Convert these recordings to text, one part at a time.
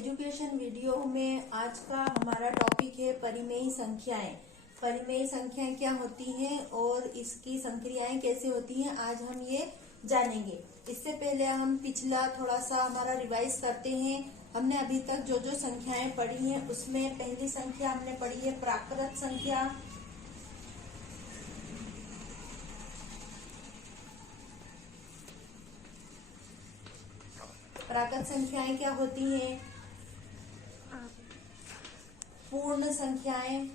Education video में आज का हमारा टॉपिक है परिमेयी संख्याएं। परिमेयी संख्याएं क्या होती हैं और इसकी संक्रियाएं कैसे होती हैं, आज हम ये जानेंगे। इससे पहले हम पिछला थोड़ा सा हमारा रिवाइज करते हैं। हमने अभी तक जो जो संख्याएं पढ़ी हैं उसमें पहली संख्या हमने पढ़ी है प्राकृत संख्या। प्राकृत संख्याएं क्या होती हैं? पूर्ण संख्याएं,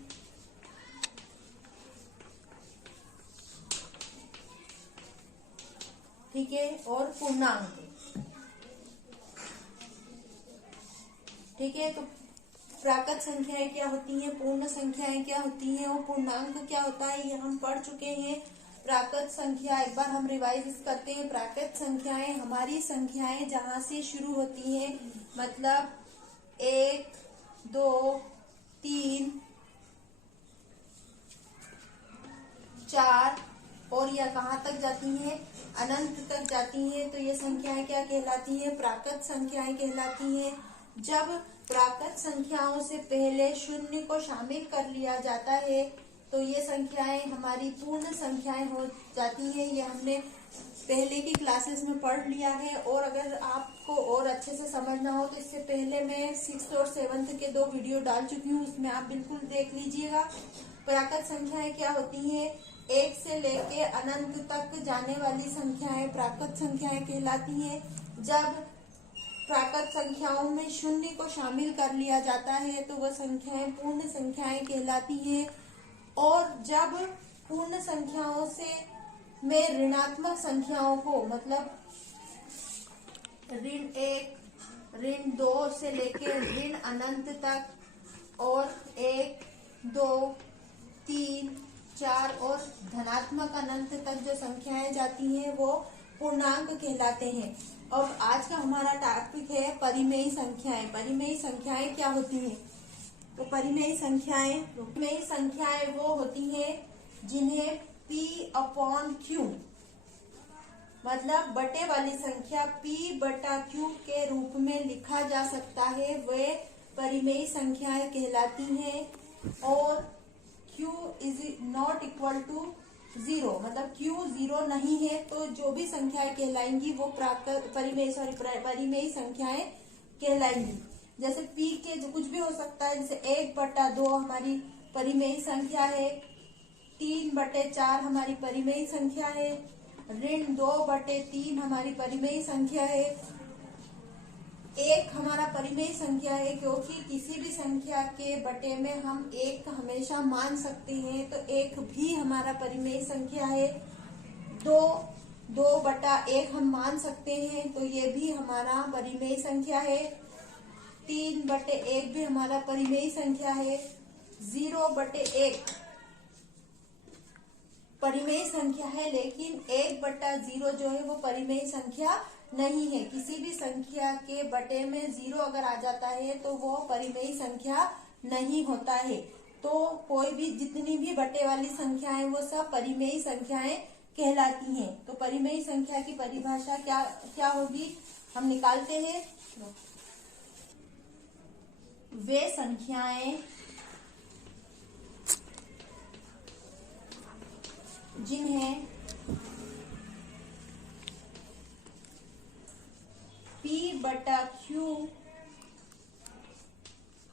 ठीक है, और पूर्णांक, ठीक है। तो प्राकृत संख्याएं क्या होती हैं, पूर्ण संख्याएं क्या होती हैं और पूर्णांक क्या होता है, ये हम पढ़ चुके हैं। प्राकृत संख्या एक बार हम रिवाइज करते हैं। प्राकृत संख्याएं हमारी संख्याएं जहां से शुरू होती हैं, मतलब 1, 2, 3, 4 और यह कहाँ तक जाती हैं, अनंत तक जाती हैं। तो ये संख्याएं क्या कहलाती हैं, प्राकृत संख्याएं कहलाती हैं। जब प्राकृत संख्याओं से पहले शून्य को शामिल कर लिया जाता है तो ये संख्याएं हमारी पूर्ण संख्याएं हो जाती हैं। ये हमने पहले की क्लासेस में पढ़ लिया है, और अगर आपको और अच्छे से समझना हो तो इससे पहले मैं 6th और 7th के 2 वीडियो डाल चुकी हूँ, उसमें आप बिल्कुल देख लीजिएगा। प्राकृत संख्याएं क्या होती हैं, 1 से लेके अनंत तक जाने वाली संख्याएं प्राकृत संख्याएं कहलाती हैं। जब प्राकृत संख्याओं में शून्य को शामिल कर लिया जाता है तो वह संख्याएं पूर्ण संख्याएं कहलाती हैं। और जब पूर्ण संख्याओं से में ऋणात्मक संख्याओं को, मतलब ऋण 1, ऋण 2 से लेकर ऋण अनंत तक, और 1, 2, 3, 4 और धनात्मक अनंत तक जो संख्याएं जाती हैं वो पूर्णांक कहलाते हैं। अब आज का हमारा टॉपिक है परिमेयी संख्याएं। परिमेयी संख्याएं क्या होती हैं? तो परिमेयी संख्याएं वो होती हैं जिन्हें P/Q, मतलब बटे वाली संख्या P/Q के रूप में लिखा जा सकता है, वे परिमेयी संख्याएं कहलाती हैं। और Q ≠ 0, मतलब Q 0 नहीं है तो जो भी संख्याएं कहलाएंगी वो परिमेयी संख्याएं कहलाएंगी। जैसे P के जो कुछ भी हो सकता है, जैसे 1/2 हमारी परिमेयी संख्या है, 3/4 हमारी परिमेयी संख्या है, ऋण 2/3 हमारी परिमेयी संख्या है, 1 हमारा परिमेयी संख्या है क्योंकि किसी भी संख्या के बटे में हम 1 हमेशा मान सकते हैं, तो 1 भी हमारा परिमेयी संख्या है। 2/1 हम मान सकते हैं तो ये भी हमारा परिमेयी संख्या है। 3/1 भी हमारा परिमेयी संख्या है। 0/1 परिमेयी संख्या है, लेकिन 1/0 जो है वो परिमेयी संख्या नहीं है। किसी भी संख्या के बटे में 0 अगर आ जाता है तो वो परिमेयी संख्या नहीं होता है। तो कोई भी जितनी भी बटे वाली संख्याएं वो सब परिमेयी संख्याएं कहलाती हैं। तो परिमेयी संख्या की परिभाषा क्या होगी, हम निकालते हैं। वे संख्याएं जिन्हें P/Q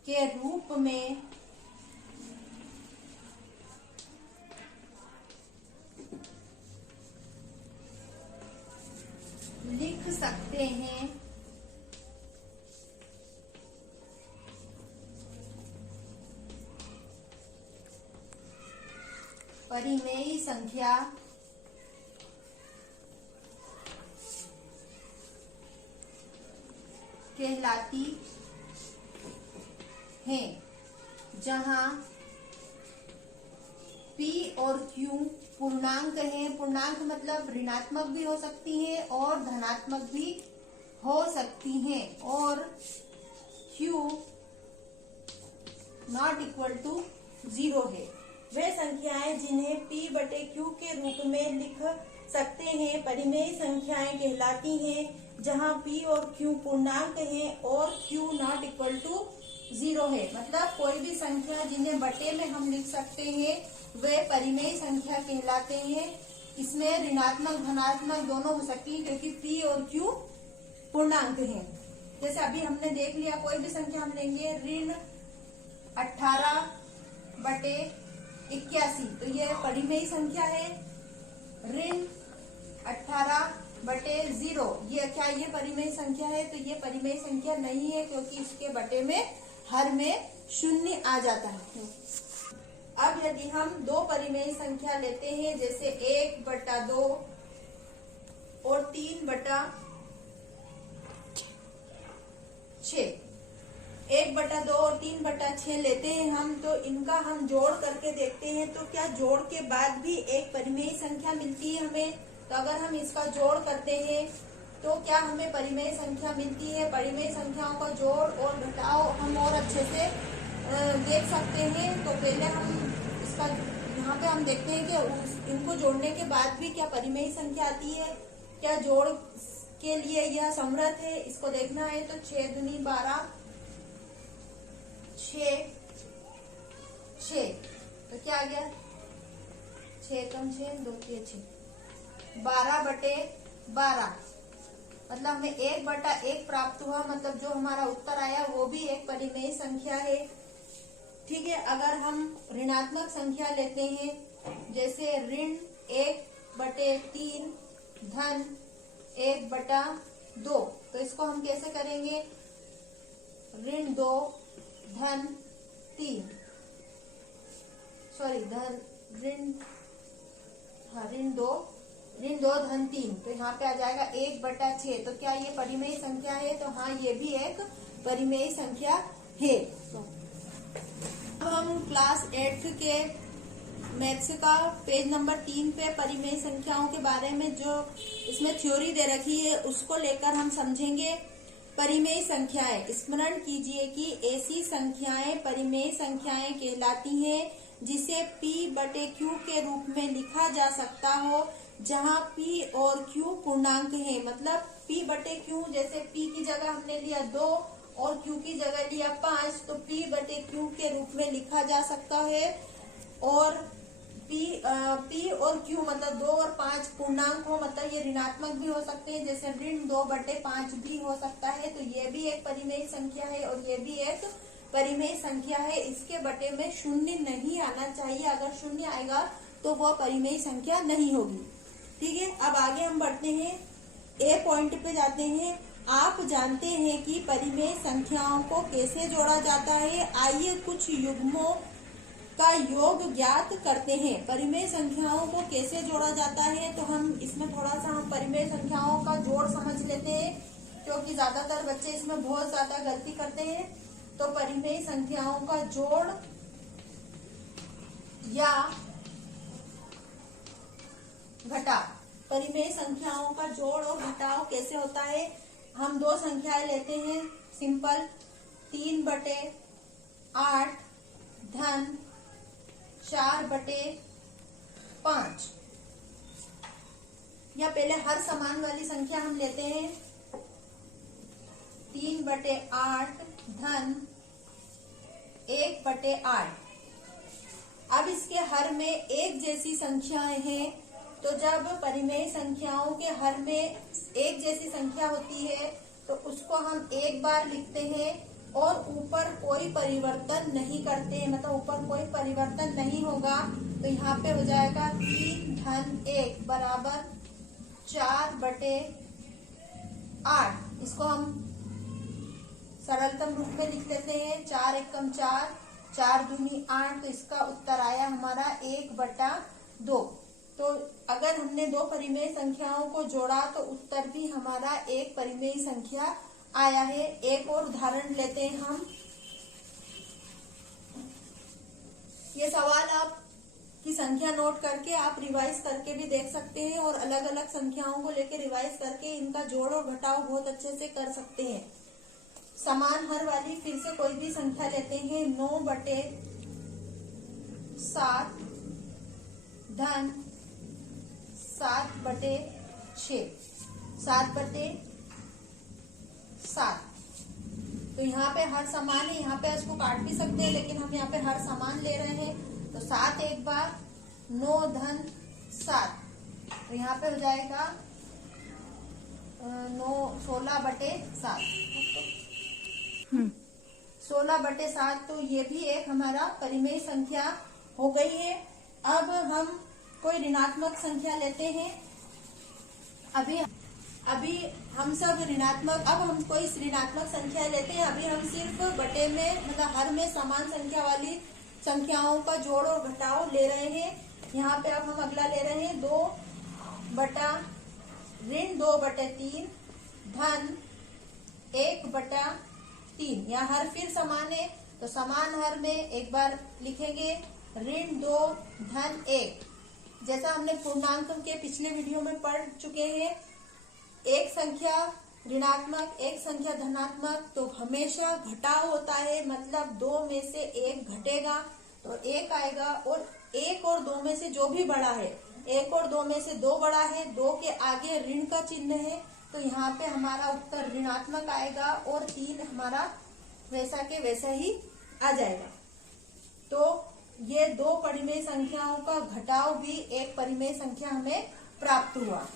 के रूप में लिख सकते हैं, परिमेयी संख्या कहलाती हैं। जहां P और Q पूर्णांक हैं, पूर्णांक मतलब ऋणात्मक भी हो सकती है और धनात्मक भी हो सकती हैं, और Q ≠ 0 है। वे संख्याएं जिन्हें P/Q के रूप में लिख सकते हैं परिमेयी संख्याएं कहलाती हैं। जहाँ p और q पूर्णांक है और q नॉट इक्वल टू 0 है। मतलब कोई भी संख्या जिन्हें बटे में हम लिख सकते हैं वे परिमेय संख्या कहलाते हैं। इसमें ऋणात्मक धनात्मक दोनों हो सकती है क्योंकि p और q पूर्णांक है। जैसे अभी हमने देख लिया, कोई भी संख्या हम लेंगे ऋण 18 बटे 81, तो ये परिमेय संख्या है। ऋण 18 बटे 0, ये क्या ये परिमेय संख्या है? तो ये परिमेय संख्या नहीं है क्योंकि इसके बटे में हर में शून्य आ जाता है। अब यदि हम दो परिमेय संख्या लेते हैं जैसे 1/2 और 3/6, 1/2 और 3/6 लेते हैं हम, तो इनका हम जोड़ करके देखते हैं तो क्या जोड़ के बाद भी एक परिमेय संख्या मिलती है हमें। तो अगर हम इसका जोड़ करते हैं तो क्या हमें परिमेय संख्या मिलती है। परिमेय संख्याओं का जोड़ और घटाव हम और अच्छे से देख सकते हैं। तो पहले हम इसका यहाँ पे हम देखते हैं कि इनको जोड़ने के बाद भी क्या परिमेय संख्या आती है, क्या जोड़ के लिए यह समर्थ है, इसको देखना है। तो 6 दूनी 12, 6, तो क्या आ गया 6 कम 6 2 6, 12/12, मतलब हमें 1/1 प्राप्त हुआ। मतलब जो हमारा उत्तर आया वो भी एक परिमेय संख्या है। ठीक है, अगर हम ऋणात्मक संख्या लेते हैं जैसे ऋण 1/3 धन 1/2, तो इसको हम कैसे करेंगे? ऋण 2 धन 3, सॉरी धन ऋण 2 धन 3, तो यहाँ पे आ जाएगा 1/6। तो क्या ये परिमेय संख्या है? तो हाँ, ये भी एक परिमेय संख्या है। अब हम क्लास 8 के मैथ्स का पेज नंबर 3 पे परिमेय संख्याओं के बारे में जो इसमें थ्योरी दे रखी है उसको लेकर हम समझेंगे। परिमेय संख्याएं, स्मरण कीजिए कि ऐसी संख्याएं परिमेय संख्याएं कहलाती हैं जिसे p/q के रूप में लिखा जा सकता हो जहां p और q पूर्णांक है। मतलब p/q, जैसे p की जगह हमने लिया 2 और q की जगह लिया 5, तो p/q के रूप में लिखा जा सकता है। और p और q मतलब 2 और 5 पूर्णांक हो, मतलब ये ऋणात्मक भी हो सकते हैं, जैसे ऋण 2/5 भी हो सकता है। तो ये भी एक परिमेय संख्या है और ये भी एक परिमेय संख्या है। इसके बटे में शून्य नहीं आना चाहिए, अगर शून्य आएगा तो वह परिमेय संख्या नहीं होगी। ठीक है, अब आगे हम बढ़ते हैं, ए पॉइंट पे जाते हैं। आप जानते हैं कि परिमेय संख्याओं को कैसे जोड़ा जाता है। आइए कुछ युग्मों का योग ज्ञात करते हैं। परिमेय संख्याओं को कैसे जोड़ा जाता है, तो हम इसमें थोड़ा सा हम परिमेय संख्याओं का जोड़ समझ लेते हैं क्योंकि ज्यादातर बच्चे इसमें बहुत ज्यादा गलती करते हैं। तो परिमेय संख्याओं का जोड़ या घटाव, परिमेय संख्याओं का जोड़ और घटाव कैसे होता है। हम दो संख्याएं लेते हैं सिंपल, 3/8 धन 4/5, या पहले हर समान वाली संख्या हम लेते हैं 3/8 धन 1/8। अब इसके हर में एक जैसी संख्याएं हैं, तो जब परिमेय संख्याओं के हर में एक जैसी संख्या होती है तो उसको हम एक बार लिखते हैं और ऊपर कोई परिवर्तन नहीं करते हैं, मतलब ऊपर कोई परिवर्तन नहीं होगा। तो यहाँ पे हो जाएगा 3 धन 1 बराबर 4/8। इसको हम सरलतम रूप में लिख लेते हैं, 4 एकम 4, 4 दूनी 8, तो इसका उत्तर आया हमारा 1/2। तो अगर हमने दो परिमेय संख्याओं को जोड़ा तो उत्तर भी हमारा एक परिमेय संख्या आया है। एक और उदाहरण लेते हैं हम। ये सवाल आप की संख्या नोट करके आप रिवाइज करके भी देख सकते हैं और अलग अलग संख्याओं को लेकर रिवाइज करके इनका जोड़ और घटाव बहुत अच्छे से कर सकते हैं। समान हर वाली फिर से कोई भी संख्या लेते हैं, 9/7 धन 7/6, 7/6 7। तो यहाँ पे हर समान है, यहाँ पे इसको काट भी सकते हैं, लेकिन हम यहाँ पे हर समान ले रहे हैं। तो 7 एक बार, 9 धन 7, तो यहाँ पे हो जाएगा 16/7। 16/7, तो ये भी एक हमारा परिमेय संख्या हो गई है। अब हम कोई ऋणात्मक संख्या लेते हैं। अभी हम सब ऋणात्मक, अब हम कोई ऋणात्मक संख्या लेते हैं। अभी हम सिर्फ बटे में, मतलब हर में समान संख्या वाली संख्याओं का जोड़ और घटाव ले रहे हैं। यहाँ पे अब हम अगला ले रहे हैं 2/3 धन 1/3। यहाँ हर फिर समान है, तो समान हर में एक बार लिखेंगे -2 धन 1। जैसा हमने पूर्णांक के पिछले वीडियो में पढ़ चुके हैं, एक संख्या ऋणात्मक एक संख्या धनात्मक तो हमेशा घटाव होता है, मतलब 2 में से 1 घटेगा तो 1 आएगा, और 1 और 2 में से जो भी बड़ा है, 1 और 2 में से 2 बड़ा है, 2 के आगे ऋण का चिन्ह है, तो यहाँ पे हमारा उत्तर ऋणात्मक आएगा और 3 हमारा वैसा के वैसा ही आ जाएगा। तो ये 2 परिमेय संख्याओं का घटाव भी एक परिमेय संख्या हमें प्राप्त हुआ।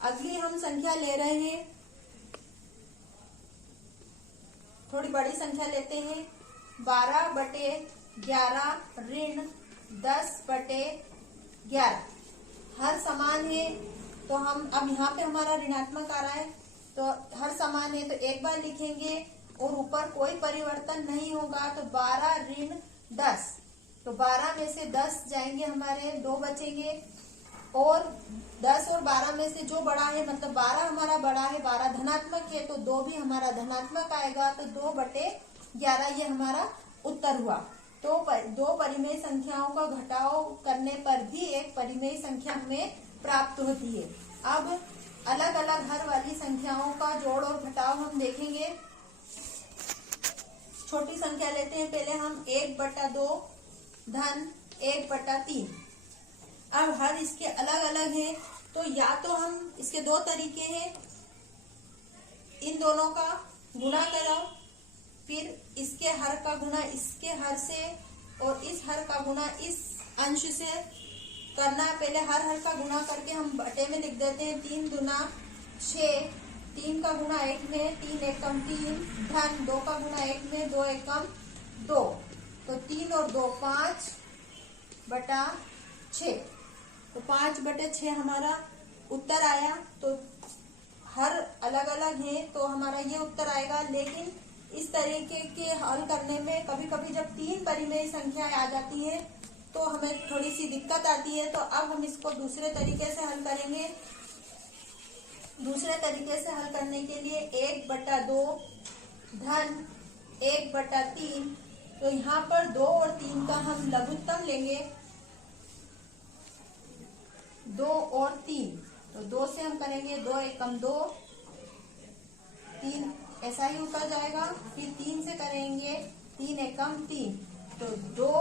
अगली हम संख्या ले रहे हैं, थोड़ी बड़ी संख्या लेते हैं, 12/11 ऋण 10/11। हर समान है, तो हम अब यहाँ पे हमारा ऋणात्मक आ रहा है, तो हर समान है तो एक बार लिखेंगे और ऊपर कोई परिवर्तन नहीं होगा, तो 12 ऋण 10, तो 12 में से 10 जाएंगे हमारे, 2 बचेंगे, और 10 और 12 में से जो बड़ा है, मतलब 12 हमारा बड़ा है, 12 धनात्मक है, तो 2 भी हमारा धनात्मक आएगा, तो 2/11 ये हमारा उत्तर हुआ। तो 2 परिमेय संख्याओं का घटाव करने पर भी एक परिमेय संख्या हमें प्राप्त होती है। अब अलग अलग हर वाली संख्याओं का जोड़ और घटाव हम देखेंगे। छोटी संख्या लेते हैं पहले हम, 1/2 धन 1/3। अब हर इसके अलग अलग है, तो या तो हम इसके 2 तरीके हैं, इन दोनों का गुणा करो, फिर इसके हर का गुणा इसके हर से, और इस हर का गुणा इस अंश से करना। पहले हर का गुणा करके हम बटे में लिख देते हैं, 3 दूना 6, 3 का गुणा 1 में, 3 एकम 3, धन 2 का गुणा 1 में, 2 एकम 2, तो 3 और 2 5/6, तो 5/6 हमारा उत्तर आया। तो हर अलग अलग है तो हमारा ये उत्तर आएगा। लेकिन इस तरीके के हल करने में कभी कभी जब 3 परिमेय संख्याएं आ जाती है तो हमें थोड़ी सी दिक्कत आती है। तो अब हम इसको दूसरे तरीके से हल करेंगे। दूसरे तरीके से हल करने के लिए 1/2 धन 1/3, तो यहाँ पर 2 और 3 का हम लघुत्तम लेंगे, 2 और 3, तो 2 से हम करेंगे 2 एकम 2, 3 ऐसा ही ऊपर जाएगा, फिर 3 से करेंगे 3 एकम 3, तो 2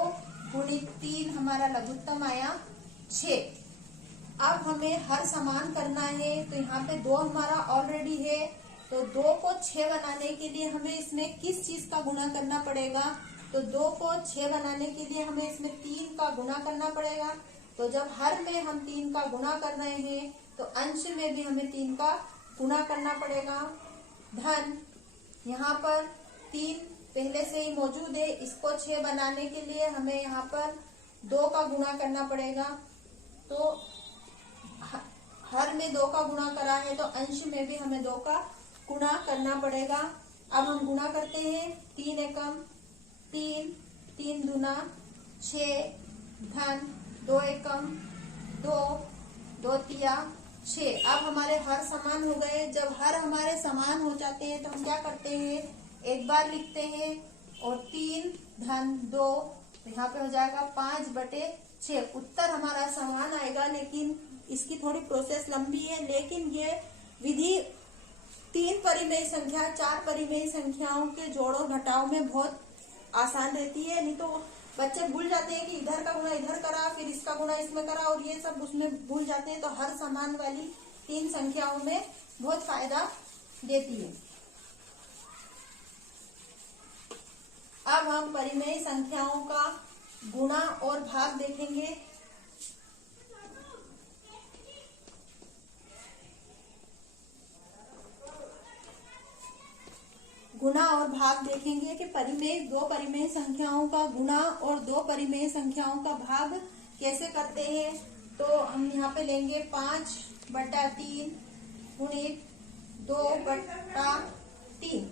गुणित 3 हमारा लघुत्तम आया 6। अब हमें हर समान करना है, तो यहाँ पे 2 हमारा ऑलरेडी है, तो 2 को 6 बनाने के लिए हमें इसमें किस चीज का गुणा करना पड़ेगा, तो 2 को 6 बनाने के लिए हमें इसमें 3 का गुणा करना पड़ेगा। तो जब हर में हम 3 का गुणा कर रहे हैं तो अंश में भी हमें 3 का गुणा करना पड़ेगा। धन यहाँ पर 3 पहले से ही मौजूद है, इसको 6 बनाने के लिए हमें यहाँ पर 2 का गुणा करना पड़ेगा। तो हर में 2 का गुणा करा है तो अंश में भी हमें 2 का गुणा करना पड़ेगा। अब हम गुणा करते हैं, 3 एकम 3, 3 दूना 6, धन 2 एकम 2, 2 तिया 6। अब हमारे हर समान हो गए। जब हर हमारे समान हो जाते हैं तो हम क्या करते हैं, एक बार लिखते हैं और 3 धन 2, तो यहाँ पे हो जाएगा 5/6। उत्तर हमारा समान आएगा, लेकिन इसकी थोड़ी प्रोसेस लंबी है। लेकिन ये विधि 3 परिमेय संख्या 4 परिमेय संख्याओं के जोड़ों घटाव में बहुत आसान रहती है। नहीं तो बच्चे भूल जाते हैं कि इधर का गुणा इधर करा, फिर इसका गुणा इसमें करा, और ये सब उसमें भूल जाते हैं। तो हर समान वाली 3 संख्याओं में बहुत फायदा देती है। अब हम परिमेय संख्याओं का गुणा और भाग देखेंगे। गुणा और भाग देखेंगे कि दो परिमेय संख्याओं का गुणा और दो परिमेय संख्याओं का भाग कैसे करते हैं। तो हम यहाँ पे लेंगे 5/3 गुणित 2/3।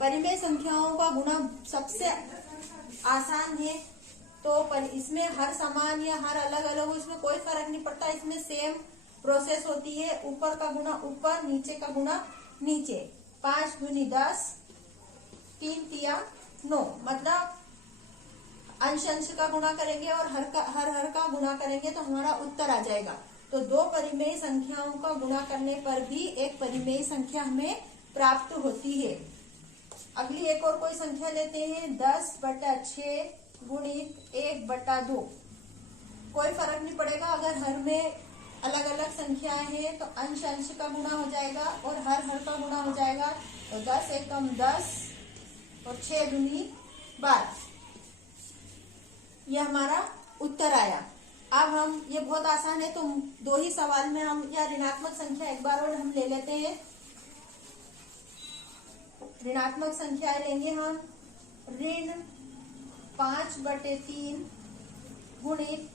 परिमेय संख्याओं का गुणा सबसे आसान है। तो इसमें हर समान या हर अलग अलग हो, इसमें कोई फर्क नहीं पड़ता। इसमें सेम प्रोसेस होती है। ऊपर का गुणा ऊपर, नीचे का गुणा नीचे। 5 दूनी 10, 3 तिया 9, मतलब अंश अंश का गुणा करेंगे और हर का गुणा करेंगे तो हमारा उत्तर आ जाएगा। तो दो परिमेय संख्याओं का गुणा करने पर भी एक परिमेय संख्या हमें प्राप्त होती है। अगली एक और कोई संख्या लेते हैं, 10/6 गुणित 1/2। कोई फर्क नहीं पड़ेगा, अगर हर में अलग अलग संख्याएं हैं तो अंश अंश का गुणा हो जाएगा और हर का गुणा हो जाएगा। तो 10 एकम 10 और 6 दूनी 12। यह हमारा उत्तर आया। अब हम, ये बहुत आसान है, तो दो ही सवाल में हम या ऋणात्मक संख्या एक बार और हम ले लेते हैं। ऋणात्मक संख्या लेंगे हम, ऋण 5/3 गुणित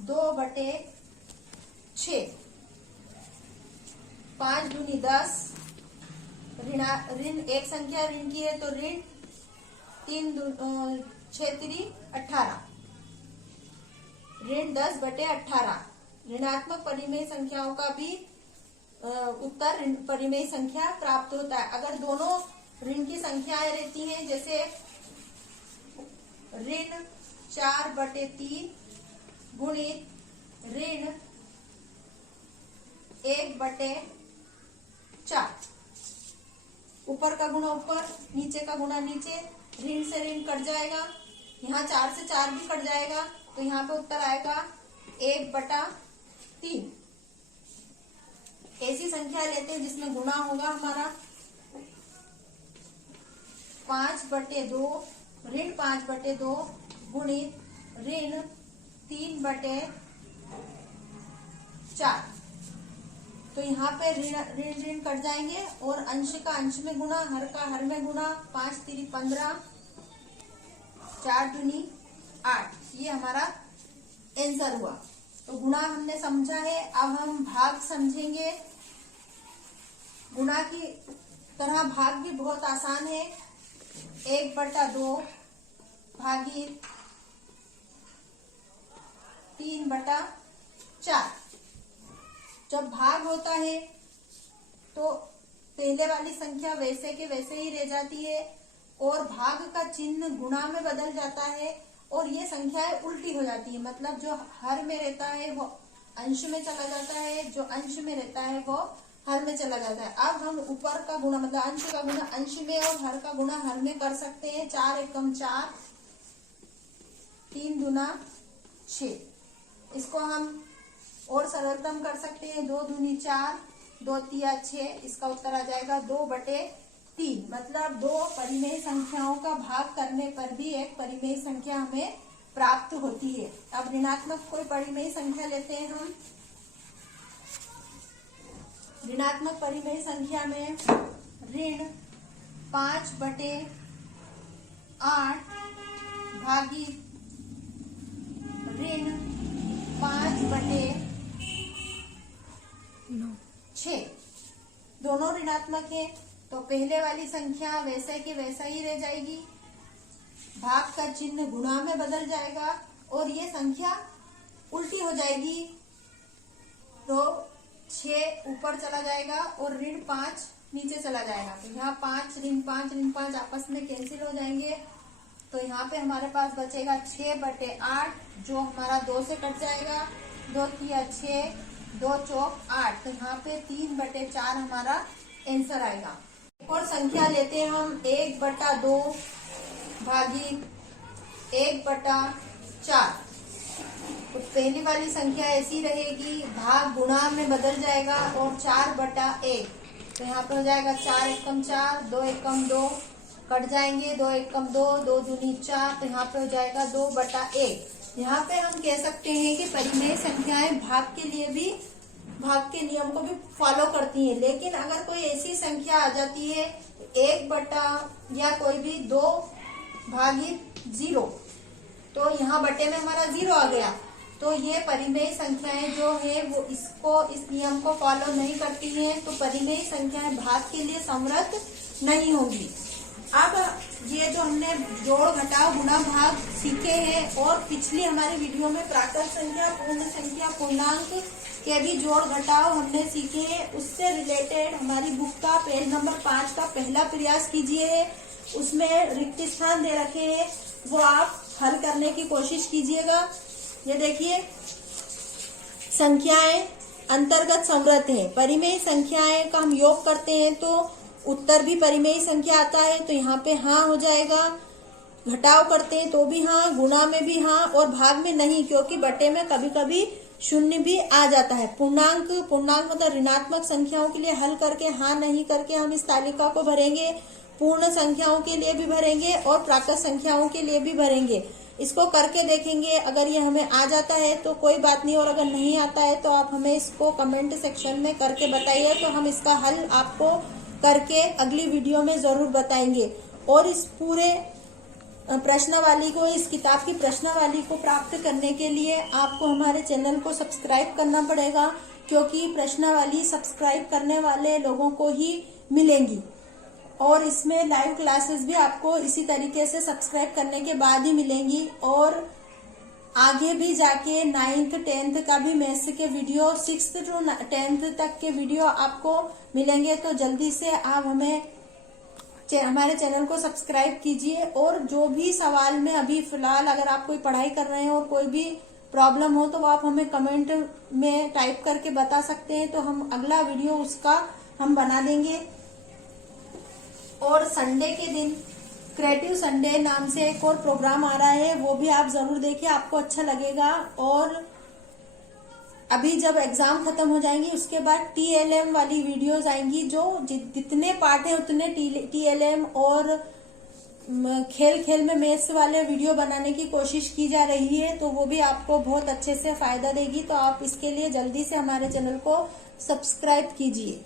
2/6। 5 दूनी 10, ऋण एक संख्या ऋण की है तो ऋण 6 3 18, ऋण 10/18। ऋणात्मक परिमेय संख्याओं का भी उत्तर परिमेय संख्या प्राप्त होता है। अगर दोनों ऋण की संख्याएं रहती हैं, जैसे ऋण 4/3 गुणित ऋण 1/4। ऊपर का गुणा ऊपर, नीचे का गुणा नीचे, ऋण से ऋण कट जाएगा, यहाँ 4 से 4 भी कट जाएगा, तो यहाँ पे उत्तर आएगा 1/3। ऐसी संख्या लेते हैं जिसमें गुणा होगा हमारा 5/2, ऋण 5/2 गुणित ऋण 3/4। तो यहाँ पे ऋण कट जाएंगे और अंश का अंश में गुणा, हर का हर में गुणा। 5 3 15, 4 दूनी 8। ये हमारा आंसर हुआ। तो गुणा हमने समझा है, अब हम भाग समझेंगे। गुणा की तरह भाग भी बहुत आसान है। 1/2 भागित 3/4। जब भाग होता है तो पहले वाली संख्या वैसे के वैसे ही रह जाती है और भाग का चिन्ह गुणा में बदल जाता है और ये संख्याएं उल्टी हो जाती है। मतलब जो हर में रहता है वो अंश में चला जाता है, जो अंश में रहता है वो हर में चला जाता है। अब हम ऊपर का गुणा मतलब अंश का गुणा अंश में और हर का गुणा हर में कर सकते हैं। 4 एकम 4, 3 दूना 6। इसको हम और सरलतम कर सकते हैं। 2 दूनी 4, 2 तिया 6। इसका उत्तर आ जाएगा 2/3। मतलब दो परिमेय संख्याओं का भाग करने पर भी एक परिमेय संख्या हमें प्राप्त होती है। अब ऋणात्मक कोई परिमेय संख्या लेते हैं हम। ऋणात्मक परिमेय संख्या में ऋण 5/8 भागित ऋण 5/6। दोनों ऋणात्मक है तो पहले वाली संख्या वैसे के वैसा ही रह जाएगी। भाग का चिन्ह गुणा में बदल जाएगा और ये संख्या उल्टी हो जाएगी। तो 6 ऊपर चला जाएगा और ऋण 5 नीचे चला जाएगा। तो यहाँ 5 ऋण 5 आपस में कैंसिल हो जाएंगे। तो यहाँ पे हमारे पास बचेगा 6/8 जो हमारा 2 से कट जाएगा। 2 तिया 6, 2 चौक 8। तो यहाँ पे 3/4 हमारा आंसर आएगा। एक और संख्या लेते हैं हम 1/2 भागित 1/4। तो पहली वाली संख्या ऐसी रहेगी, भाग गुणा में बदल जाएगा और 4/1। तो यहाँ पे हो जाएगा 4 एकम 4, 2 एकम 2, कट जाएंगे 2 एकम 2, 2 दूनी 4, तो यहाँ पे हो जाएगा 2/1। यहाँ पे हम कह सकते हैं कि परिमेय संख्याएं भाग के लिए भी, भाग के नियम को भी फॉलो करती हैं। लेकिन अगर कोई ऐसी संख्या आ जाती है 1 या कोई भी 2/0, तो यहाँ बटे में हमारा 0 आ गया, तो ये परिमेय संख्याएं जो है वो इस नियम को फॉलो नहीं करती हैं, तो परिमेय संख्याएं भाग के लिए समर्थ नहीं होंगी। अब ये जो हमने जोड़ घटाव गुणा भाग सीखे हैं, और पिछली हमारी वीडियो में प्राकृत संख्या, पूर्ण संख्या, पूर्णांक के भी जोड़ घटाव हमने सीखे हैं। उससे रिलेटेड हमारी बुक का पेज नंबर 5 का पहला प्रयास कीजिए, उसमें रिक्त स्थान दे रखे हैं, वो आप हल करने की कोशिश कीजिएगा। ये देखिए, संख्याएं अंतर्गत समृद्ध हैं। परिमेय संख्याएं का हम योग करते हैं तो उत्तर भी परिमेय संख्या आता है, तो यहाँ पे हाँ हो जाएगा। घटाव करते हैं तो भी हाँ, गुणा में भी हाँ, और भाग में नहीं, क्योंकि बटे में कभी कभी शून्य भी आ जाता है। पूर्णांक मतलब ऋणात्मक संख्याओं के लिए हल करके हाँ नहीं करके हम इस तालिका को भरेंगे, पूर्ण संख्याओं के लिए भी भरेंगे और प्राकृत संख्याओं के लिए भी भरेंगे। इसको करके देखेंगे, अगर ये हमें आ जाता है तो कोई बात नहीं, और अगर नहीं आता है तो आप हमें इसको कमेंट सेक्शन में करके बताइए, तो हम इसका हल आपको करके अगली वीडियो में जरूर बताएंगे। और इस पूरे प्रश्नावली को, इस किताब की प्रश्नावली को प्राप्त करने के लिए आपको हमारे चैनल को सब्सक्राइब करना पड़ेगा, क्योंकि प्रश्नावली सब्सक्राइब करने वाले लोगों को ही मिलेंगी। और इसमें लाइव क्लासेस भी आपको इसी तरीके से सब्सक्राइब करने के बाद ही मिलेंगी। और आगे भी जाके 9th 10th का भी मैथ्स के वीडियो, 6th to 10th तक के वीडियो आपको मिलेंगे। तो जल्दी से आप हमारे चैनल को सब्सक्राइब कीजिए। और जो भी सवाल में अभी फिलहाल अगर आप कोई पढ़ाई कर रहे हैं और कोई भी प्रॉब्लम हो, तो आप हमें कमेंट में टाइप करके बता सकते हैं, तो हम अगला वीडियो उसका हम बना देंगे। और संडे के दिन क्रिएटिव संडे नाम से एक और प्रोग्राम आ रहा है, वो भी आप जरूर देखिए, आपको अच्छा लगेगा। और अभी जब एग्जाम खत्म हो जाएंगी उसके बाद TLM वाली वीडियोस आएंगी, जो जितने पार्ट है उतने TLM और खेल में मैथ्स वाले वीडियो बनाने की कोशिश की जा रही है, तो वो भी आपको बहुत अच्छे से फायदा देगी। तो आप इसके लिए जल्दी से हमारे चैनल को सब्सक्राइब कीजिए।